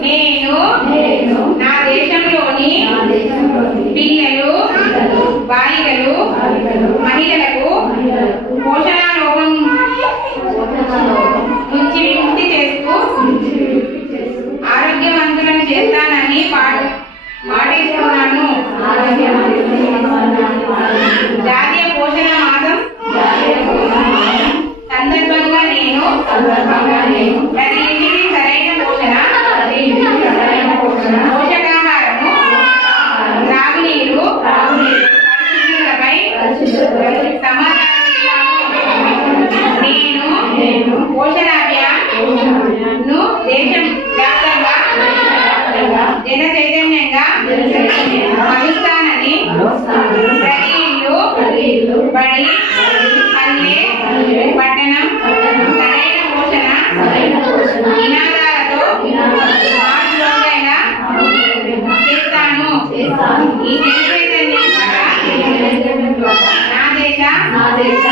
నేను నా దేశంలోని పిల్లలు బాలికలు మహిళలకు పోషణలోపం పోషణలోపం నుంచి విముక్తి చేస్తూ ఆరోగ్యవంతులను చేస్తానని పా- అభియాన్ పోషణ అభియాన్ను దేశం వ్యాప్తంగా జన చైతన్యంగా మరుస్తానని ప్రతి ఇల్లు బడి పల్లె పట్టణం సరైన పోషణ నినాదాలతో చేస్తాను. ఈ జన చైతన్యం ద్వారా నా దేశ